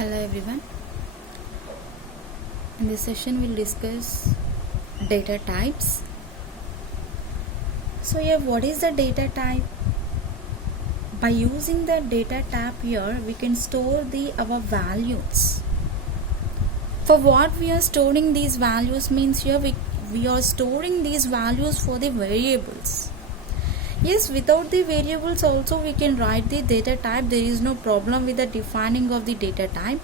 Hello everyone. In this session we'll discuss data types. So here, what is the data type? By using the data type here, we can store our values. For what we are storing these values means here we are storing these values for the variables. Yes, without the variables also we can write the data type. There is no problem with the defining of the data type.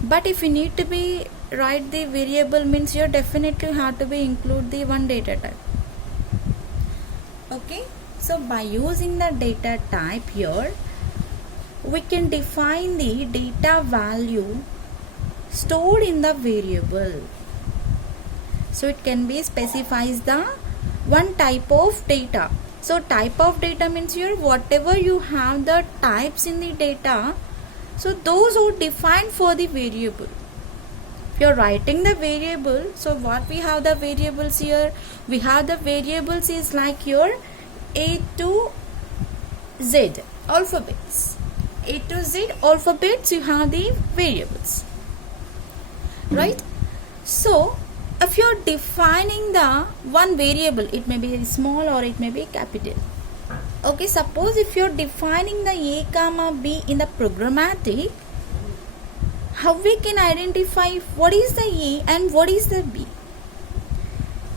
But if you need to be write the variable means you definitely have to be include the one data type. Okay, so by using the data type here, we can define the data value stored in the variable. So it can be specifies the one type of data. So type of data means here whatever you have the types in the data, so those are defined for the variable. If you are writing the variable, so what we have the variables here? We have the variables is like here A to Z alphabets. A to Z alphabets you have the variables. Right? So if you are defining the one variable, it may be small or it may be capital. Okay, suppose if you are defining the A comma B in the programmatic, how we can identify what is the A and what is the B?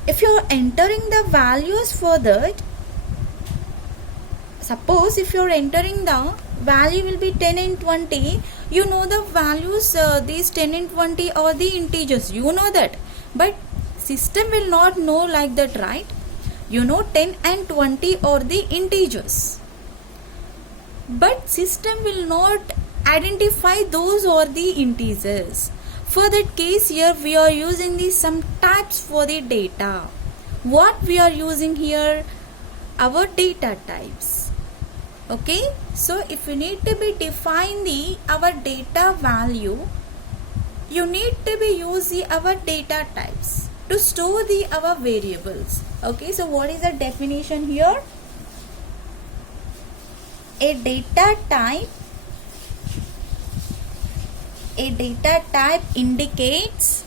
If you are entering the values for that, suppose if you are entering the value will be 10 and 20, you know the values, these 10 and 20 are the integers, you know that. But system will not know like that, right? You know 10 and 20 are the integers. But system will not identify those are the integers. For that case here we are using the some types for the data. What we are using here? Our data types. Okay, so if you need to be define our data value, you need to be use our data types to store our variables. Okay, so what is the definition here? A data type indicates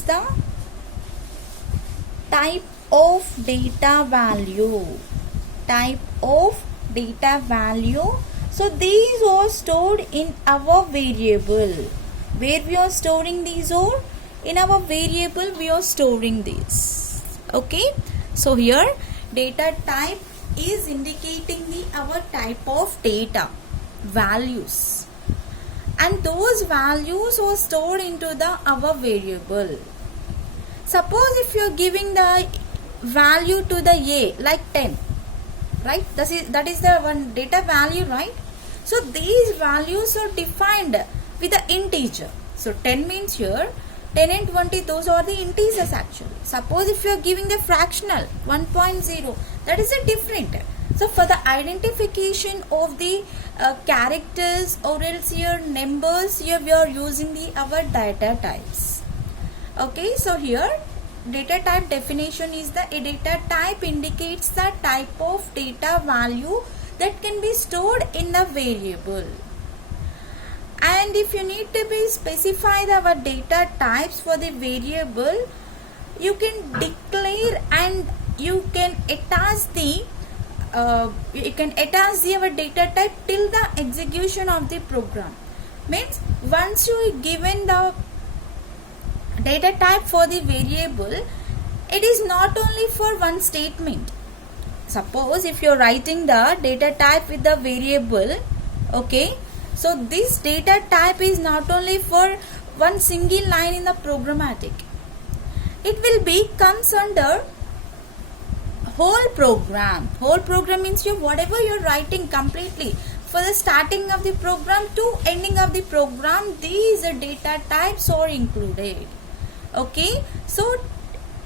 the type of data value. So these are stored in our variable. Where we are storing these are? In our variable we are storing these. Okay, so here data type is indicating our type of data values, and those values are stored into our variable. Suppose if you are giving the value to the A like 10, right? That is the one data value, right? So these values are defined with the integer. So 10 means here 10 and 20, those are the integers actually. Suppose if you are giving the fractional 1.0, that is a different. So for the identification of the characters or else here numbers, here we are using our data types. Okay, so here data type definition is a data type indicates the type of data value that can be stored in the variable. And if you need to be specify our data types for the variable, you can declare and you can attach our data type till the execution of the program. Means once you given the data type for the variable, it is not only for one statement. Suppose if you are writing the data type with the variable, okay, so this data type is not only for one single line in the programmatic. It will be comes under whole program. Whole program means whatever you are writing completely. For the starting of the program to ending of the program, these data types are included. Okay, so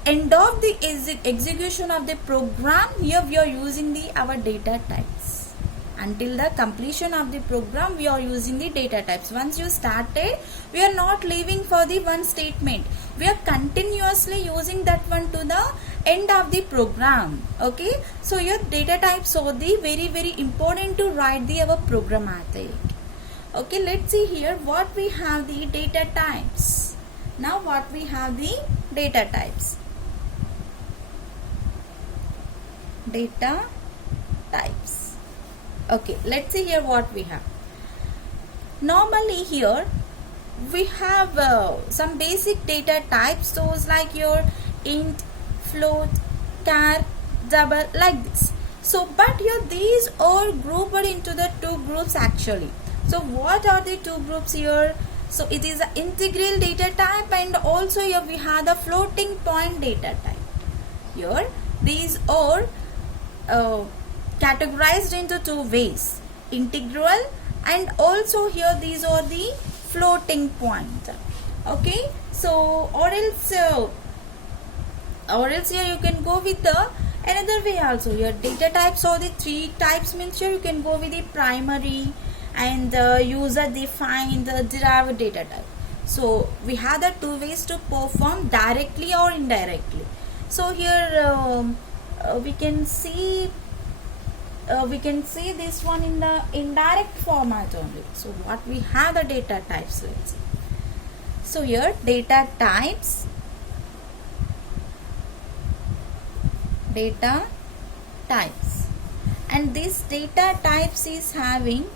end of the execution of the program, here we are using our data types. Until the completion of the program, we are using the data types. Once you started, we are not leaving for the one statement. We are continuously using that one to the end of the program. Okay, so your data types are the very important to write the our programmatic. Okay, let's see here what we have the data types. Now what we have the data types. Data types. Okay, let's see here what we have. Normally here we have some basic data types, those like your int, float, char, double, like this. So but here these are grouped into the two groups actually. So what are the two groups here? So it is an integral data type, and also here we have the floating point data type. Here these are categorized into two ways, integral, and also here these are the floating point. Okay, so or else here you can go with the another way also. Your data types or the three types means here you can go with the primary and user defined derived data type. So we have the two ways to perform, directly or indirectly. So here we can see this one in the indirect format only. So what we have the data types, let's see. So here data types, and this data types is having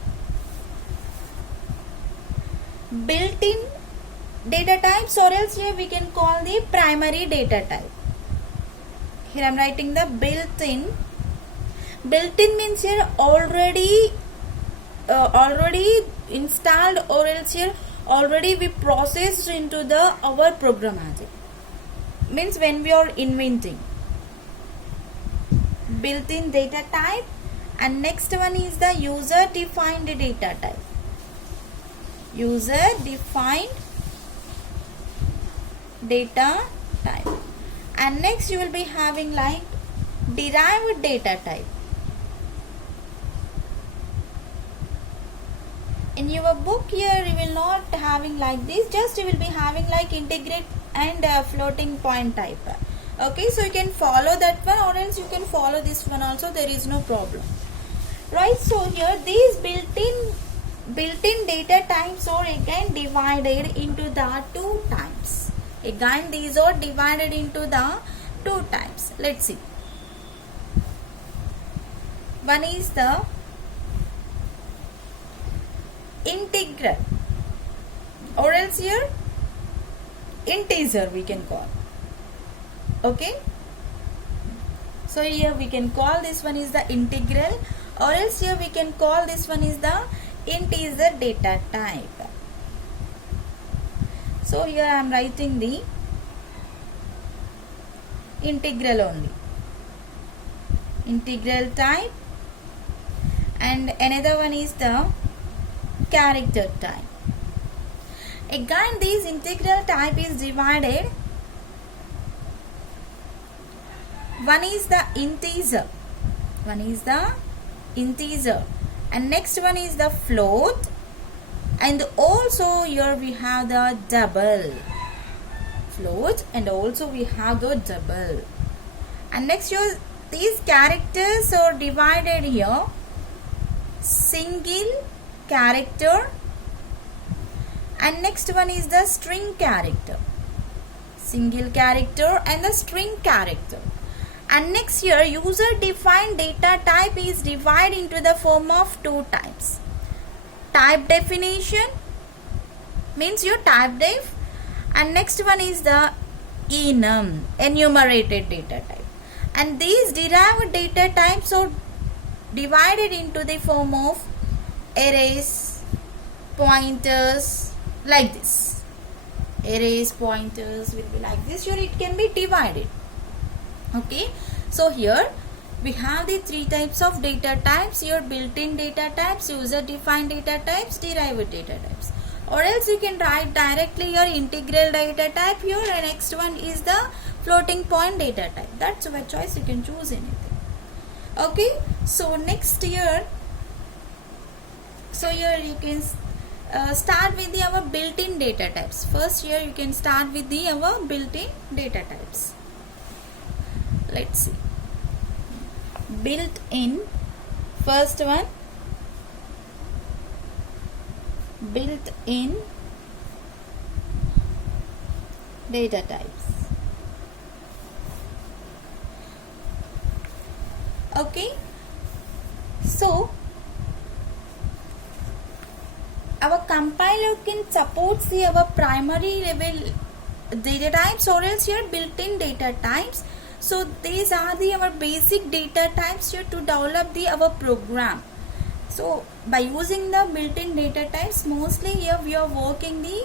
built-in data types, or else here we can call the primary data type. Here I am writing the built-in. Built-in means here already installed, or else here already we processed into the our programmatic. Means when we are inventing built-in data type, and next one is the user defined data type. User defined data type, and next you will be having like derived data type. In your book here you will not having like this, just you will be having like integrate and floating point type. Okay, so you can follow that one, or else you can follow this one also, there is no problem, right? So here these built-in data types are again divided into the two types. Again these are divided into the two types. Let's see. One is the integral, or else here integer we can call. Okay, so here we can call this one is the integral, or else here we can call this one is the integer data type. So here I am writing the integral only, integral type, and another one is the character type. Again this integral type is divided. One is the integer, and next one is the float, and also here we have the double. Float, and also we have the double. And next here these characters are divided here, single character, and next one is the string character, single character and the string character. And next here user defined data type is divided into the form of two types. Type definition means your type def, and next one is the enum, enumerated data type. And these derived data types are divided into the form of arrays, pointers, like this. Arrays, pointers will be like this. Here it can be divided. Okay, so here we have the three types of data types. Here built-in data types, user defined data types, derived data types. Or else you can write directly your integral data type here, and next one is the floating point data type. That's your choice, you can choose anything. Okay, so next here, so here you can start with the our built-in data types. First here you can start with the our built-in data types. let's see. Built in, first one, built in data types. Okay, so our compiler can support our primary level data types or else here built-in data types. So these are our basic data types here to develop our program. So by using the built-in data types, mostly here we are working the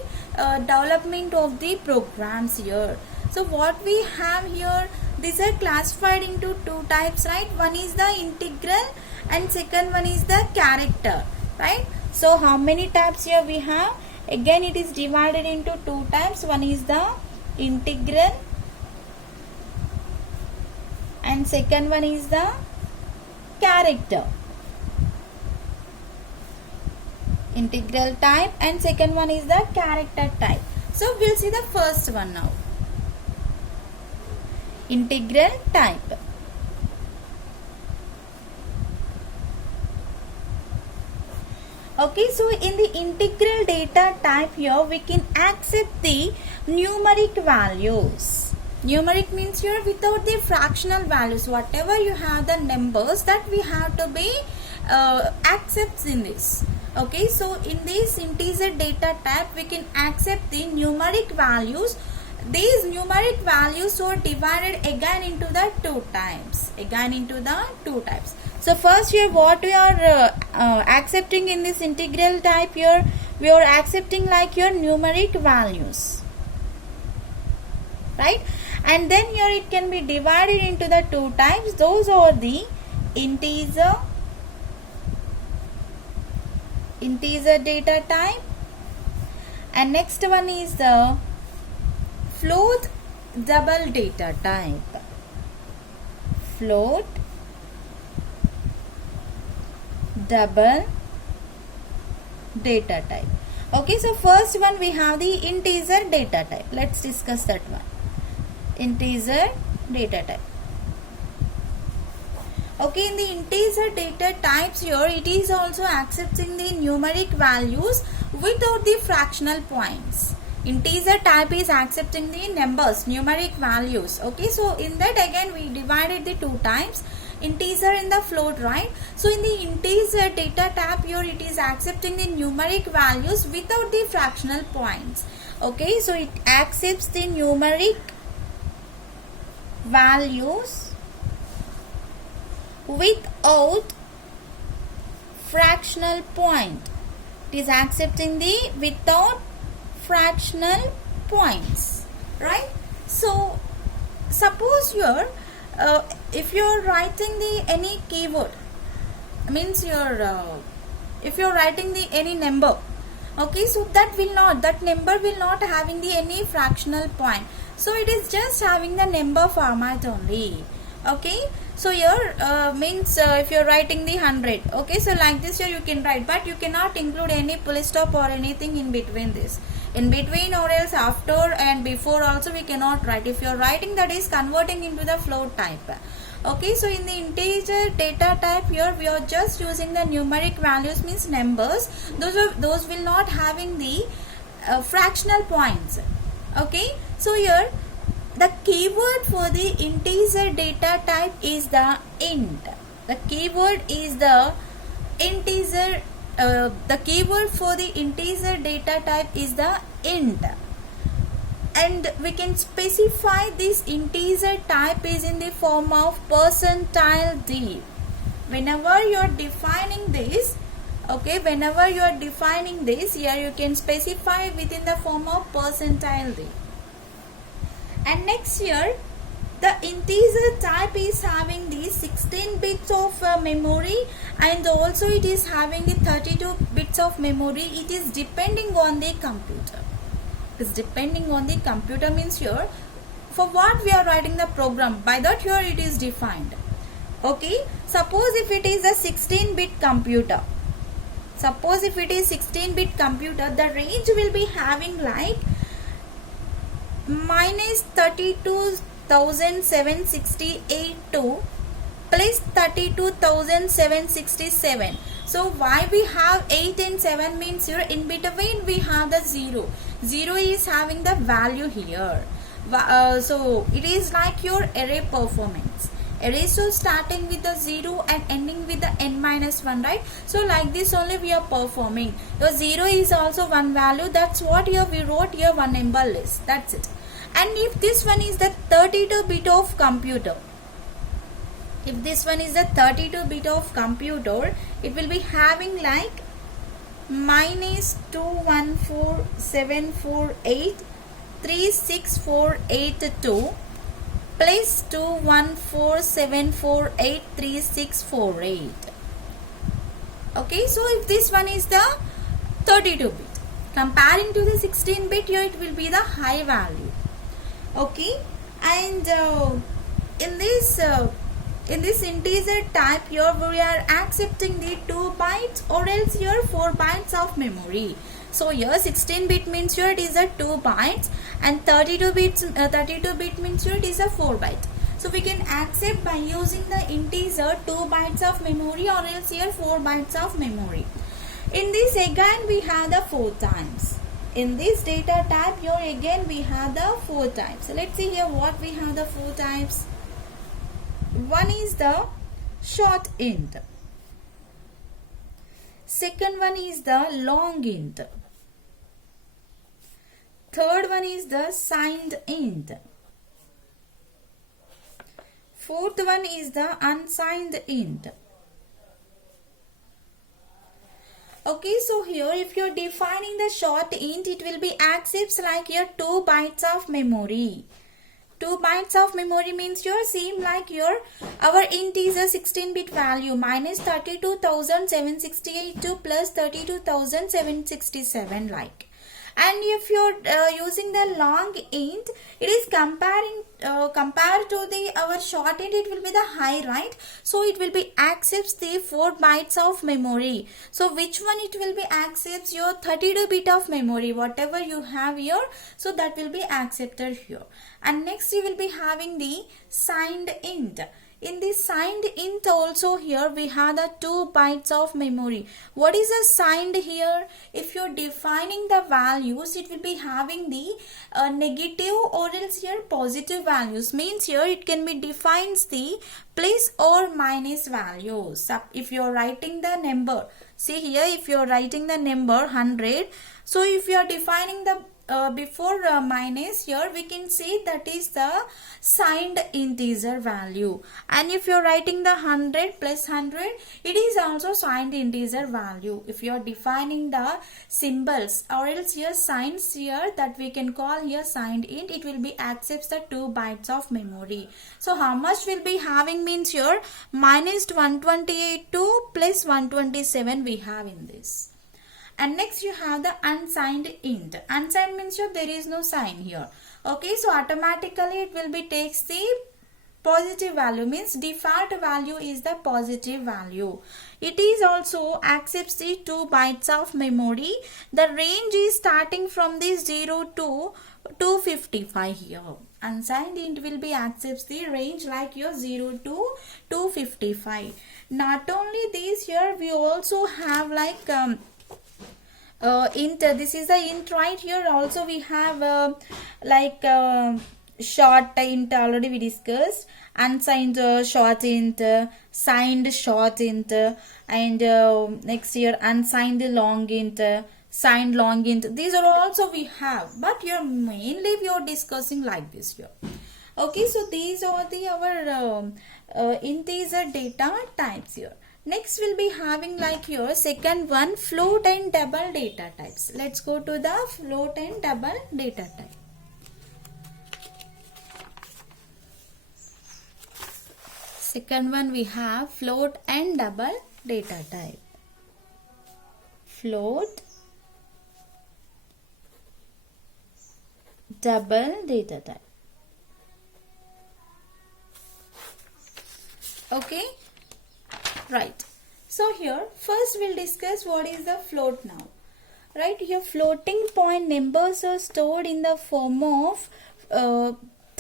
development of the programs here. So what we have here, these are classified into two types, right? One is the integral and second one is the character, right? So how many types here we have? Again it is divided into two types. One is the integral and second one is the character. Integral type and second one is the character type. So we'll see the first one now. Integral type. Okay, so in the integral data type here we can accept the numeric values. Numeric means here without the fractional values. Whatever you have the numbers that we have to be accepts in this. Okay, so in this integer data type we can accept the numeric values. These numeric values are divided again into the two types. So first here what we are accepting in this integral type here, we are accepting like your numeric values, right? And then here it can be divided into the two types. Those are the integer data type, and next one is the float double data type. Float double data type. Okay, so first one we have the integer data type. Let's discuss that one. Integer data type. Okay, in the integer data types here, it is also accepting the numeric values without the fractional points. Integer type is accepting the numbers, numeric values. Okay, so in that again we divided the two types, integer and the float, right? So in the integer data type here it is accepting the numeric values without the fractional points. Okay, so it accepts the numeric values without fractional point. It is accepting the without fractional points, right? So suppose here if you are writing the any keyword, means if you are writing the any number, okay, so that number will not having the any fractional point, so it is just having the number format only. Okay, so here means if you are writing the 100, okay, so like this here you can write, but you cannot include any full stop or anything in between this. In between or else after and before also we cannot write. If you are writing, that is converting into the float type. Okay, so in the integer data type here we are just using the numeric values, means numbers. Those will not having the fractional points. Okay, so here the keyword for the integer data type is the int. The keyword is the integer. The keyword for the integer data type is the int, and we can specify this integer type is in the form of percentile d. Whenever you are defining this, okay, whenever you are defining this, here you can specify within the form of percentile d. And next here, the integer type is having the 16 bits of memory, and also it is having the 32 bits of memory. It is depending on the computer. It is depending on the computer, means here for what we are writing the program, by that here it is defined. Okay, suppose if it is a 16-bit computer, the range will be having like minus 32 32,768 to plus 32,767. So why we have 8 and 7 means here in between we have the 0. 0 is having the value here. So it is like your array performance. Array so starting with the 0 and ending with the n minus 1, right? So like this only we are performing. Your 0 is also one value. That's what here we wrote here one number list. That's it. And if this one is the 32-bit of computer, if this one is the 32-bit of computer, it will be having like minus 21474836482 plus 21474836448. Okay, so if this one is the 32-bit, comparing to the 16-bit, here it will be the high value. Okay, and in this integer type here we are accepting the 2 bytes or else here 4 bytes of memory. So here 16-bit means here it is a 2 bytes and 32-bit means here it is a 4 byte. So we can accept by using the integer 2 bytes of memory or else here 4 bytes of memory. In this again we have the 4 times. In this data type here again we have the 4 types. So let's see here what we have the 4 types. One is the short int. Second one is the long int. Third one is the signed int. Fourth one is the unsigned int. Okay, so here if you are defining the short int, it will be accepts like your 2 bytes of memory. 2 bytes of memory means your same like your our int is a 16-bit value minus 32,768 to plus 32,767 like. And if you're using the long int, it is compared to the our short int, it will be the high, right? So it will be accepts the 4 bytes of memory. So which one it will be accepts your 32-bit of memory, whatever you have here, so that will be accepted here. And next you will be having the signed int. In this signed int also here we have the 2 bytes of memory. What is a signed here? If you're defining the values, it will be having the negative or else here positive values. Means here it can be defines the plus or minus values. If you're writing the number, see here if you're writing the number 100, so if you're defining the before minus, here we can say that is the signed integer value. And if you are writing the 100 plus 100, it is also signed integer value. If you are defining the symbols or else here signs here that we can call here signed int, it will be accepts the 2 bytes of memory. So how much will be having means here minus 128 to plus 127 we have in this. And next you have the unsigned int. Unsigned means there is no sign here. Okay, so automatically it will be takes the positive value, means default value is the positive value. It is also accepts the 2 bytes of memory. The range is starting from this 0 to 255 here. Unsigned int will be accepts the range like your 0 to 255. Not only this, here we also have like int. This is the int right here. Also we have short int already we discussed, unsigned short int, signed short int, and next here unsigned long int, signed long int. These are also we have, but here mainly we are discussing like this here. Okay, so these are the our integer data types here. Next we'll be having like here second one, float and double data types. Let's go to the float and double data type. Second one we have float and double data type. Float, double data type. Okay. Right. So here first we'll discuss what is the float now. Right, here floating point numbers are stored in the form of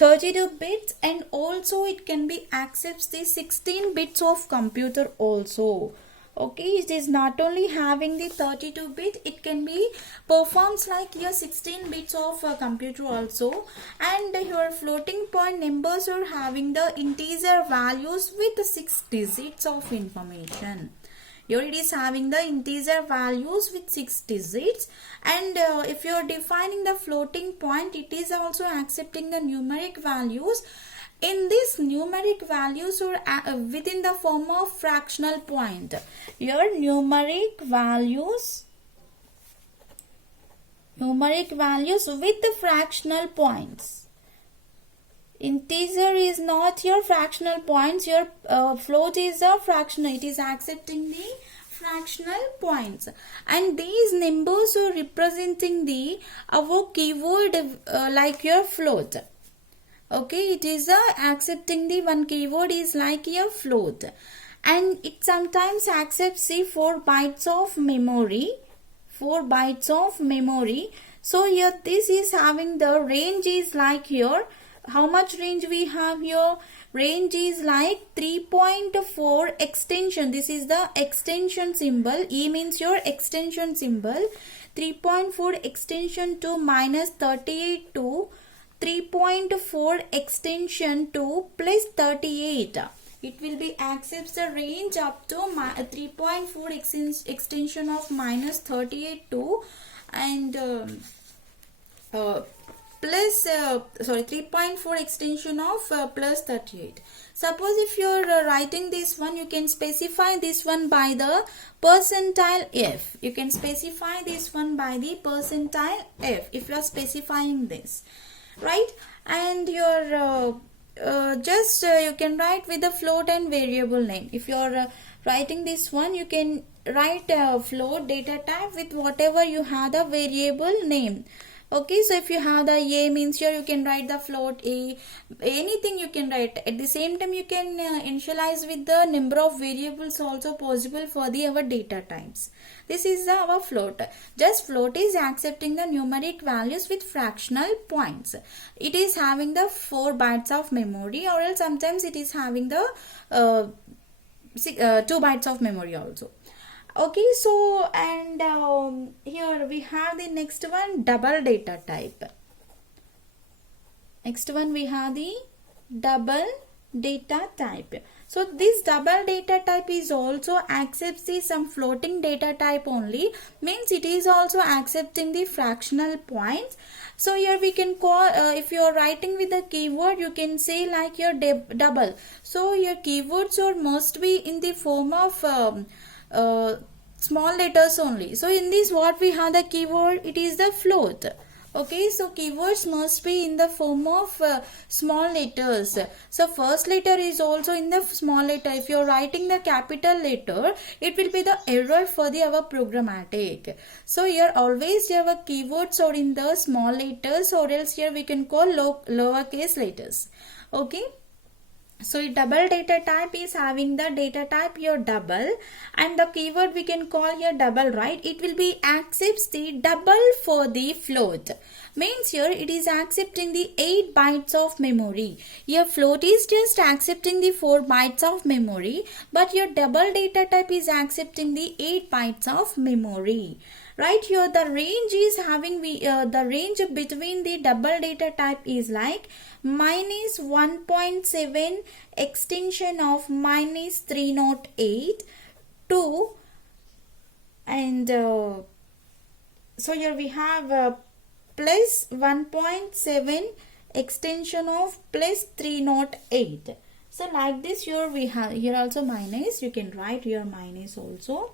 32 bits, and also it can be accepts the 16 bits of computer also. Okay, it is not only having the 32 bit, it can be performs like your 16 bits of computer also. And your floating point numbers are having the integer values with 6 digits of information. Here it is having the integer values with 6 digits, and if you are defining the floating point, it is also accepting the numeric values. In this numeric values are within the form of fractional point. Your numeric values with the fractional points. Integer is not your fractional points. Your float is a fractional. It is accepting the fractional points, and these numbers are representing the our keyword like your float. Okay, it is accepting the one keyword is like your float, and it sometimes accepts the 4 bytes of memory. 4 bytes of memory. So here this is having the range is like here. How much range we have here? Range is like 3.4 extension. This is the extension symbol. E means your extension symbol. 3.4 extension to minus 38 to 3.4 extension to plus 38. It will be accepts the range up to 3.4 extension of minus 38 to and plus 3.4 extension of plus 38. Suppose if you are writing this one, you can specify this one by the percentile F. You can specify this one by the percentile F if you are specifying this, right? And your you can write with the float and variable name. If you are writing this one, you can write float data type with whatever you have the variable name. Okay, so if you have the A means here you can write the float A, anything you can write. At the same time you can initialize with the number of variables also possible for the our data types. This is our float. Just float is accepting the numeric values with fractional points. It is having the 4 bytes of memory, or else sometimes it is having the 2 bytes of memory also. Okay, so and here we have the next one, double data type. Next one we have the double data type. So this double data type is also accepts the some floating data type only, means it is also accepting the fractional points. So here we can call if you are writing with a keyword, you can say like your double. So your keywords are must be in the form of small letters only. So in this what we have the keyword, it is the float. Okay, so keywords must be in the form of small letters. So first letter is also in the small letter. If you are writing the capital letter, it will be the error for the our programmatic. So here always our keywords are in the small letters, or else here we can call lowercase letters. Okay. So double data type is having the data type here double, and the keyword we can call here double, right? It will be accepts the double for the float. Means here it is accepting the 8 bytes of memory. Your float is just accepting the 4 bytes of memory, but your double data type is accepting the 8 bytes of memory. Right, here the range is having the range between the double data type is like minus 1.7 extension of minus 308 to, and so here we have plus 1.7 extension of plus 308. So like this, here we have here also minus, you can write here minus also.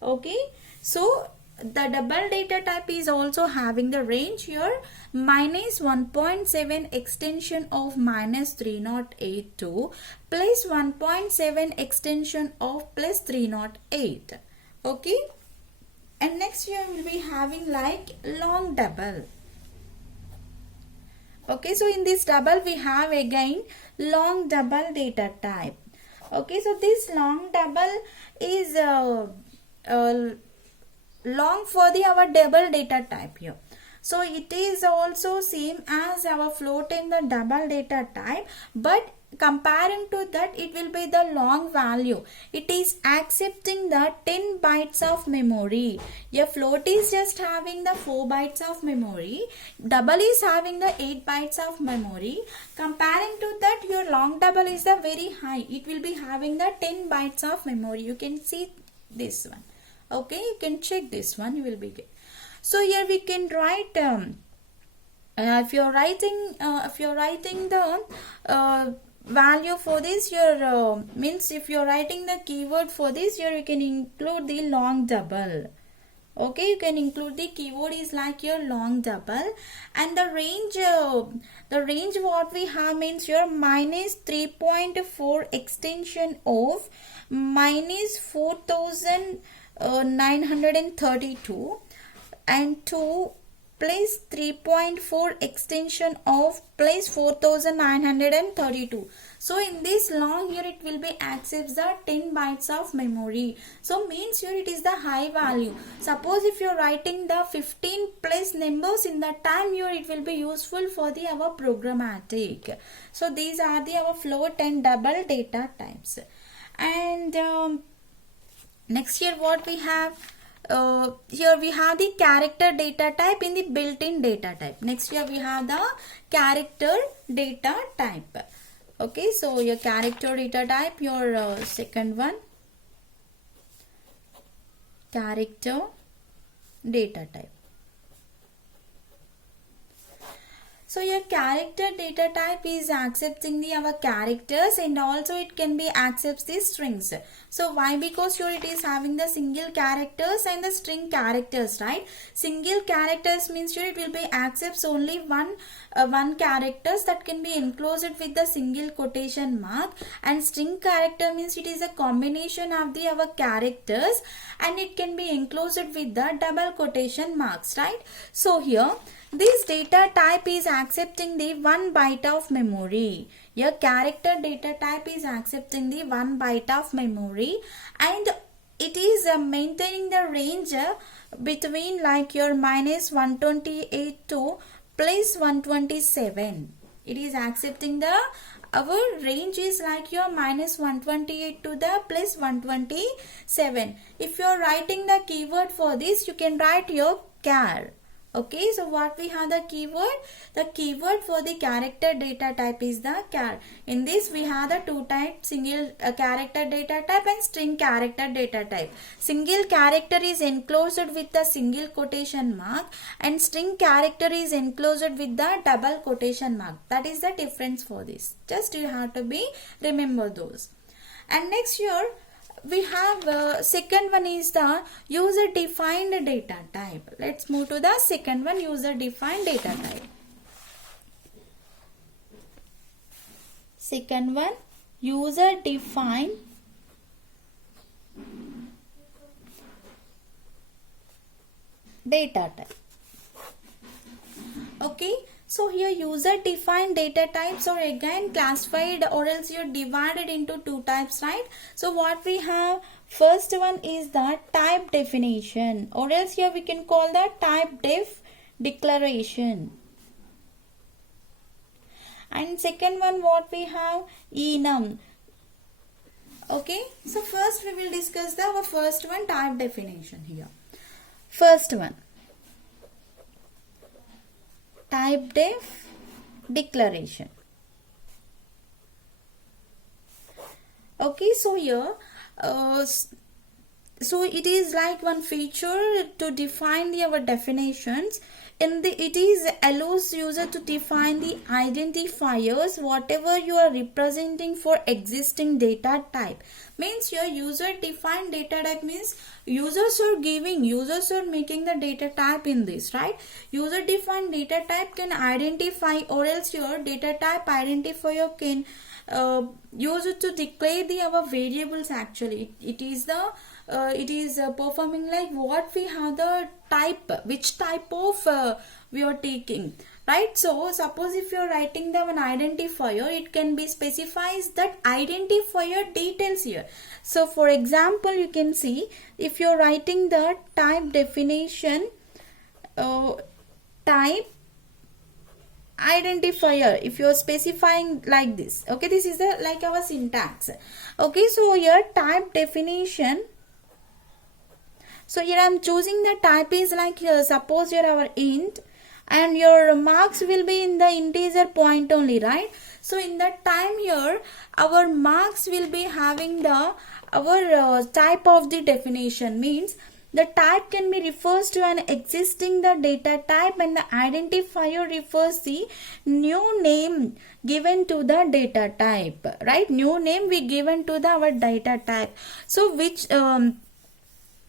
Okay, so the double data type is also having the range here minus 1.7 extension of minus 308 to plus 1.7 extension of plus 308. Okay, and next here we will be having like long double. Okay, so in this double we have again long double data type. Okay, so this long double is long for the our double data type here. So it is also same as our float in the double data type, but comparing to that, it will be the long value. It is accepting the 10 bytes of memory. A float is just having the 4 bytes of memory. Double is having the 8 bytes of memory. Comparing to that, your long double is the very high. It will be having the 10 bytes of memory. You can see this one. Okay, you can check this one. You will be good. So here we can write. If you're writing the value for this, your means if you're writing the keyword for this, here you can include the long double. Okay, you can include the keyword is like your long double, and the range what we have means your minus 3.4 extension of minus 4932 and 2 plus 3.4 extension of plus 4932. So in this long, here it will be accepts the 10 bytes of memory. So means here it is the high value. Suppose if you are writing the 15 plus numbers in the time, here it will be useful for the our programmatic. So these are the our float and double data types. And next here what we have, here we have the character data type in the built-in data type. Next here we have the character data type. Okay, so your character data type, your second one, character data type. So your character data type is accepting the our characters, and also it can be accepts the strings. So why? Because here it is having the single characters and the string characters, right? Single characters means here it will be accepts only one characters that can be enclosed with the single quotation mark, and string character means it is a combination of the our characters and it can be enclosed with the double quotation marks, right? So here this data type is accepting the 1 byte of memory. Your character data type is accepting the 1 byte of memory, and it is maintaining the range between like your minus 128 to plus 127. It is accepting the our range is like your minus 128 to the plus 127. If you are writing the keyword for this, you can write your char. Okay, so what we have the keyword? The keyword for the character data type is the char. In this we have the two types, single character data type and string character data type. Single character is enclosed with the single quotation mark, and string character is enclosed with the double quotation mark. That is the difference for this. Just you have to be remember those. And next here we have second one is the user defined data type. Let's move to the second one, user defined data type. Second one, user defined data type. Okay, so here user defined data types are again classified, or else you're divided into two types, right? So what we have, first one is the type definition, or else here we can call that type def declaration. And second one what we have, enum. Okay, so first we will discuss our first one, type definition here. First one, type def declaration. Okay, so here so it is like one feature to define our definitions. It is allows user to define the identifiers whatever you are representing for existing data type. Means your user defined data type means users are making the data type in this, right? User defined data type can identify, or else your data type identifier can use it to declare the our variables. Actually it is performing like what we have the type, which type of we are taking, right? So suppose if you are writing the an identifier, it can be specifies that identifier details here. So for example, you can see if you are writing the type definition, type identifier if you're specifying like this. Okay, this is the like our syntax. Okay, so here type definition. So here I'm choosing the type is like here, suppose here our int, and your marks will be in the integer point only, right? So in that time here our marks will be having the our type of the definition, means the type can be refers to an existing the data type, and the identifier refers the new name given to the data type, right? New name we given to the our data type. So which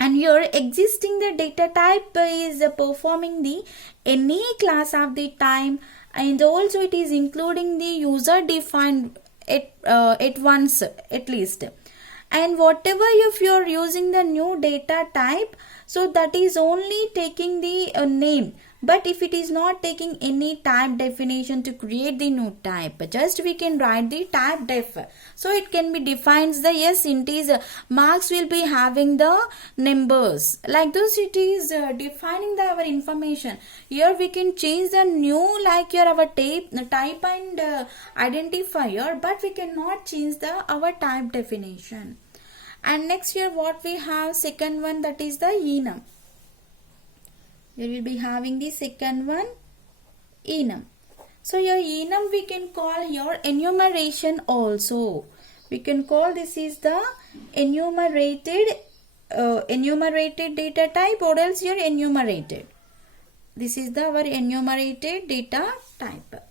and here existing the data type is performing the any class of the time, and also it is including the user defined at once at least. And whatever if you are using the new data type, so that is only taking the name, but if it is not taking any type definition to create the new type, just we can write the type def. So it can be defines the yes integer, marks will be having the numbers, like this it is defining the our information. Here we can change the new like here our type and identifier, but we cannot change the our type definition. And next here what we have second one, that is the enum. We will be having the second one, enum. So your enum we can call your enumeration also. We can call this is the enumerated data type, or else your enumerated. This is the our enumerated data type.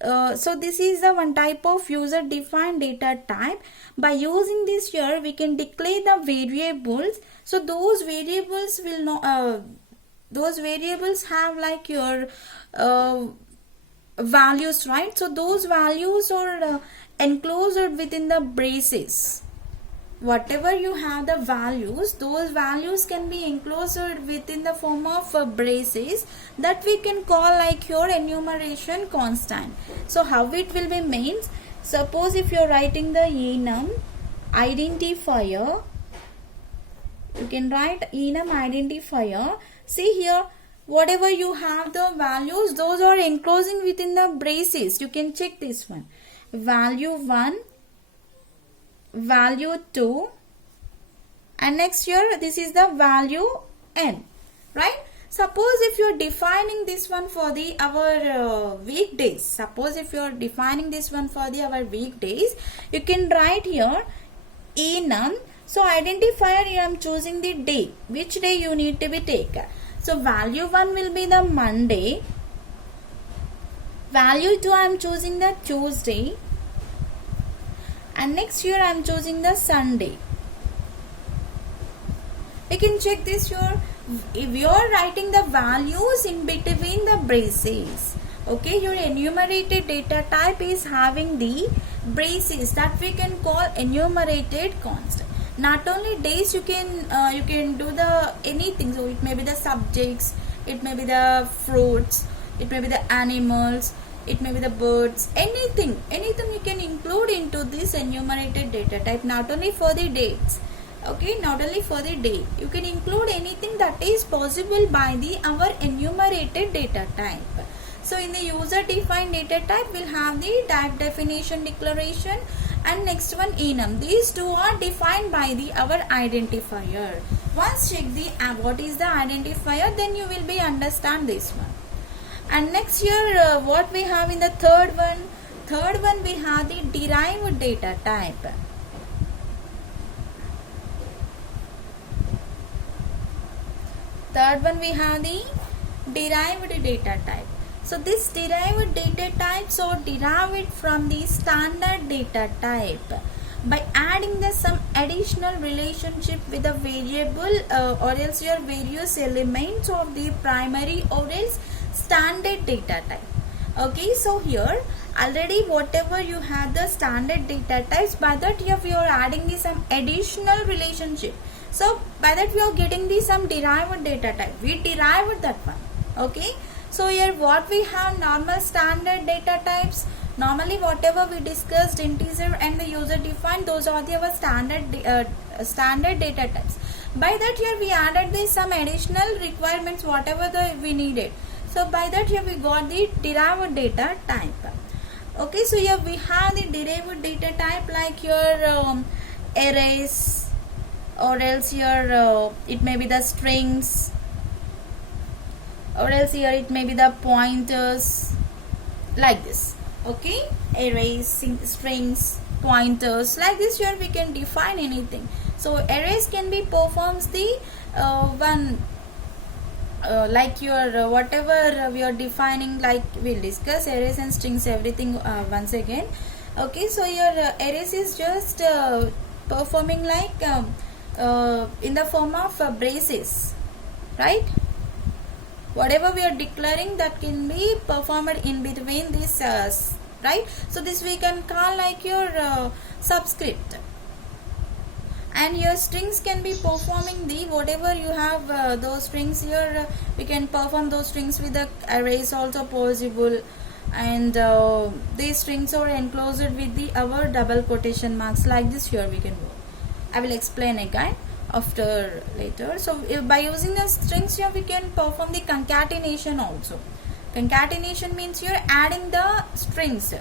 So this is the one type of user defined data type. By using this here we can declare the variables. So those variables will not those variables have like your values, right? So those values are enclosed within the braces. Whatever you have the values, those values can be enclosed within the form of braces, that we can call like your enumeration constant. So how it will be means, suppose if you are writing the enum identifier, you can write enum identifier. See here, whatever you have the values, those are enclosing within the braces. You can check this one, value 1, value 2, and next here this is the value n, right? Suppose if you are defining this one for the our weekdays, suppose if you are defining this one for the our weekdays, you can write here enum. So identifier here I am choosing the day, which day you need to be taken. So value 1 will be the Monday, value 2 I am choosing the Tuesday, and next here I am choosing the Sunday. You can check this here. If you are writing the values in between the braces, okay, your enumerated data type is having the braces, that we can call enumerated constant. Not only days, you can do the anything. So it may be the subjects, it may be the fruits, it may be the animals, it may be the birds, anything you can include into this enumerated data type. Not only for the dates, okay, not only for the day, you can include anything that is possible by the our enumerated data type. So in the user defined data type, we'll have the type definition declaration, and next one enum. These two are defined by the our identifier. Once check the what is the identifier, then you will be understand this one. And next here what we have in the third one we have the derived data type. Third one we have the derived data type. So this derived data types are derived from the standard data type by adding the some additional relationship with a variable or else your various elements of the primary or else standard data type. Okay, so here already whatever you have the standard data types, by that we are adding the some additional relationship. So by that we are getting the some derived data type. We derived that one. Okay, so here what we have normal standard data types. Normally whatever we discussed, integer and the user defined, those are the our standard data types. By that here we added the some additional requirements whatever we needed. So by that here we got the derived data type. Okay, so here we have the derived data type like your arrays, or else your it may be the strings, or else here it may be the pointers, like this. Okay, arrays, strings, pointers, like this. Here we can define anything. So arrays can be performs the one like your whatever we are defining, like we'll discuss arrays and strings everything once again. Okay, so your arrays is just performing like in the form of braces, right? Whatever we are declaring, that can be performed in between this right? So this we can call like your subscript. And your strings can be performing the whatever you have those strings here, we can perform those strings with the arrays also possible. And these strings are enclosed with the our double quotation marks, like this. Here we can go, I will explain again after later. So by using the strings here, we can perform the concatenation also. Concatenation means you're adding the strings.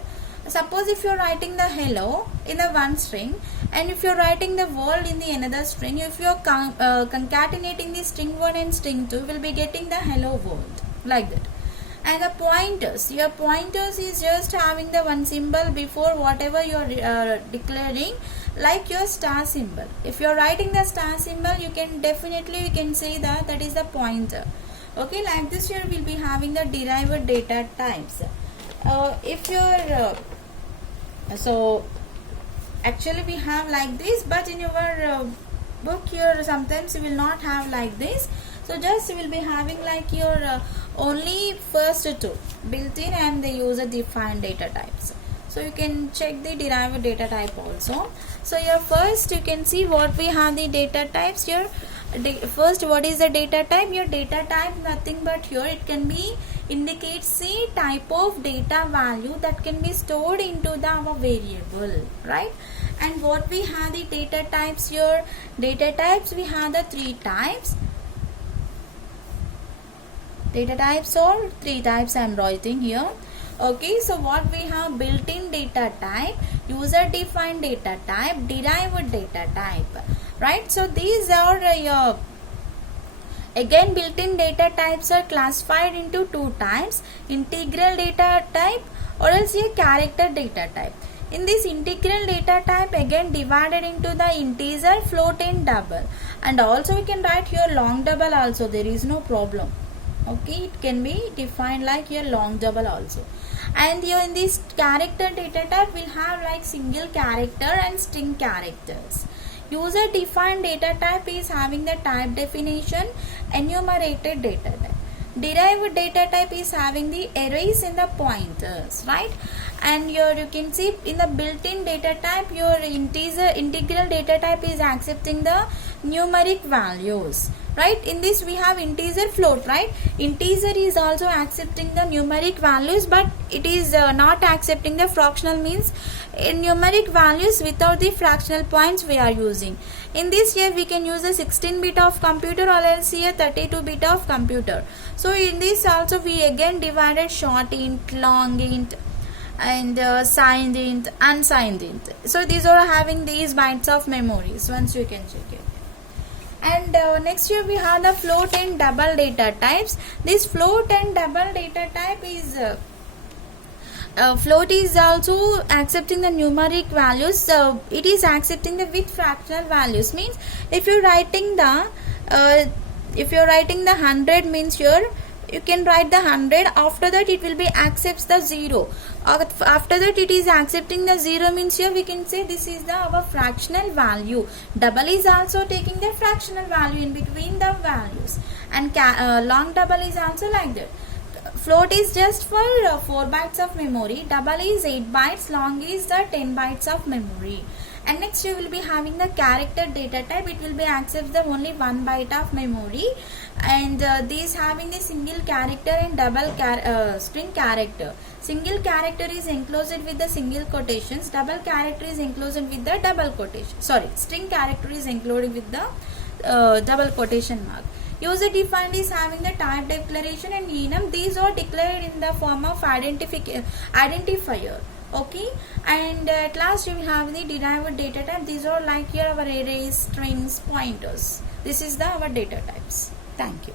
Suppose if you're writing the hello in the one string, and if you're writing the world in the another string, if you're concatenating the string 1 and string 2, will be getting the hello world, like that. And the pointers, your pointers is just having the one symbol before whatever you're declaring, like your star symbol. If you're writing the star symbol, you can definitely, we can say that that is the pointer. Okay, like this here we'll be having the derived data types. If you're so actually we have like this, but in your book here sometimes you will not have like this. So just you will be having like your only first two built-in and the user defined data types. So you can check the derived data type also. So here first you can see what we have the data types here. First, what is the data type? Your data type nothing but here it can be indicates the type of data value that can be stored into the our variable, right? And what we have the data types here, data types we have the three types. Data types or three types I am writing here. Okay, so what we have, built-in data type, user defined data type, derived data type, right? So these are your again built-in data types are classified into two types, integral data type or else a character data type. In this integral data type, again divided into the integer, float and double, and also we can write here long double also, there is no problem. Okay, it can be defined like your long double also. And here in this character data type we'll have like single character and string characters. User defined data type is having the type definition, enumerated data type. Derived data type is having the arrays and the pointers, right? And here you can see in the built-in data type, your integral data type is accepting the numeric values, right? In this we have integer, float, right? Integer is also accepting the numeric values, but it is not accepting the fractional, means in numeric values without the fractional points we are using. In this here we can use a 16-bit of computer or else a 32-bit of computer. So in this also we again divided short int, long int, and signed int, unsigned int. So these are having these bytes of memories. Once you can check it. And next here we have the float and double data types. This float and double data type is float is also accepting the numeric values. It is accepting the with fractional values, means if you're writing the 100 means here you can write the 100, after that it will be accepts the 0, after that it is accepting the 0 means here we can say this is the our fractional value. Double is also taking the fractional value in between the values, and long double is also like that. Float is just for 4 bytes of memory, double is 8 bytes, long is the 10 bytes of memory. And next you will be having the character data type. It will be accepts the only 1 byte of memory, and these having the single character and double string character. Single character is enclosed with the single quotations, double character is enclosed with the double quotation. Sorry, string character is included with the double quotation mark. User defined is having the type declaration and enum. These are declared in the form of identifier. Okay, and at last we have the derived data type. These are like here our arrays, strings, pointers. This is the our data types. Thank you.